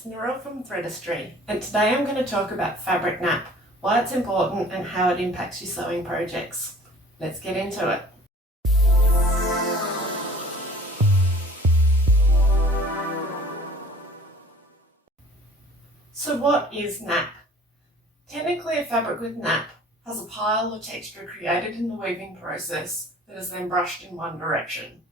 it's Nora from Threadistry, and today I'm going to talk about fabric nap, why it's important and how it impacts your sewing projects. Let's get into it. So what is nap? Technically, a fabric with nap has a pile or texture created in the weaving process that is then brushed in one direction.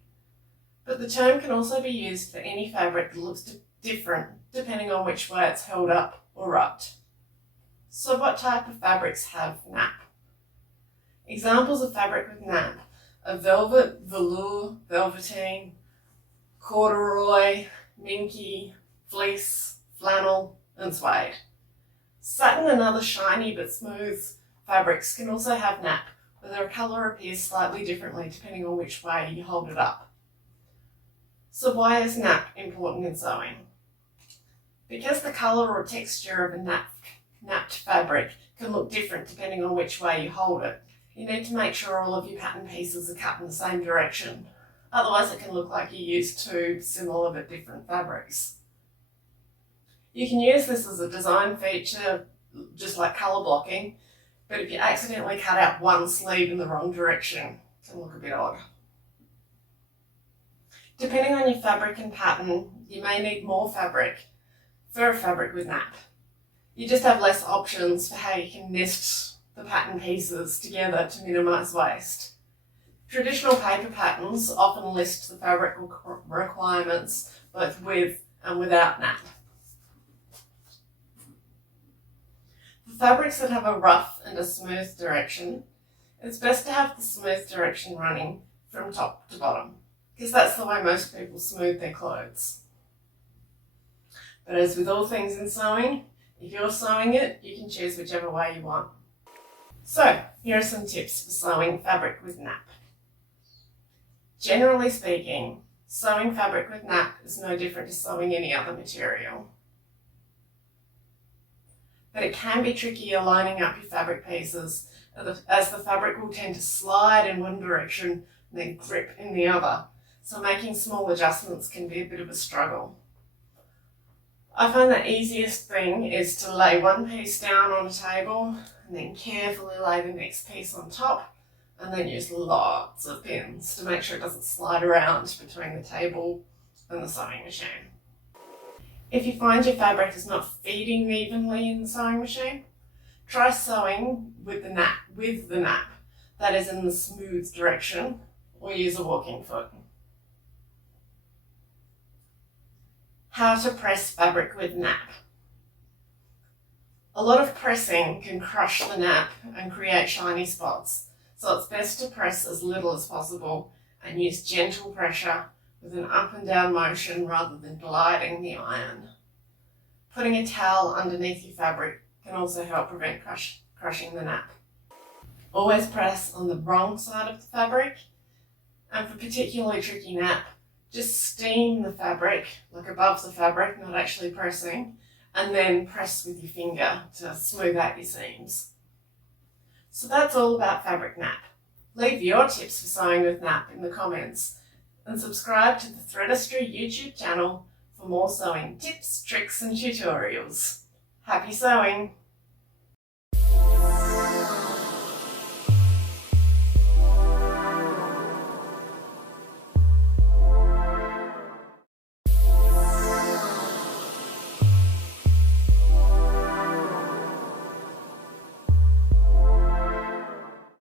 But the term can also be used for any fabric that looks different depending on which way it's held up or rubbed. So what type of fabrics have nap? Examples of fabric with nap are velvet, velour, velveteen, corduroy, minky, fleece, flannel, and suede. Satin and other shiny but smooth fabrics can also have nap, where their colour appears slightly differently depending on which way you hold it up. So why is nap important in sewing? Because the colour or texture of a napped fabric can look different depending on which way you hold it, you need to make sure all of your pattern pieces are cut in the same direction. Otherwise it can look like you used two similar but different fabrics. You can use this as a design feature, just like colour blocking, but if you accidentally cut out one sleeve in the wrong direction, it can look a bit odd. Depending on your fabric and pattern, you may need more fabric for a fabric with nap. You just have less options for how you can nest the pattern pieces together to minimise waste. Traditional paper patterns often list the fabric requirements both with and without nap. For fabrics that have a rough and a smooth direction, it's best to have the smooth direction running from top to bottom, because that's the way most people smooth their clothes. But as with all things in sewing, if you're sewing it, you can choose whichever way you want. So, here are some tips for sewing fabric with nap. Generally speaking, sewing fabric with nap is no different to sewing any other material. But it can be trickier lining up your fabric pieces, as the fabric will tend to slide in one direction and then grip in the other, so making small adjustments can be a bit of a struggle. I find the easiest thing is to lay one piece down on a table and then carefully lay the next piece on top, and then use lots of pins to make sure it doesn't slide around between the table and the sewing machine. If you find your fabric is not feeding evenly in the sewing machine, try sewing with the nap, that is in the smooth direction, or use a walking foot. How to press fabric with nap. A lot of pressing can crush the nap and create shiny spots, so it's best to press as little as possible and use gentle pressure with an up and down motion rather than gliding the iron. Putting a towel underneath your fabric can also help prevent crushing the nap. Always press on the wrong side of the fabric, and for particularly tricky nap, just steam the fabric, like above the fabric, not actually pressing, and then press with your finger to smooth out your seams. So that's all about fabric nap. Leave your tips for sewing with nap in the comments, and subscribe to the Threadistry YouTube channel for more sewing tips, tricks and tutorials. Happy sewing!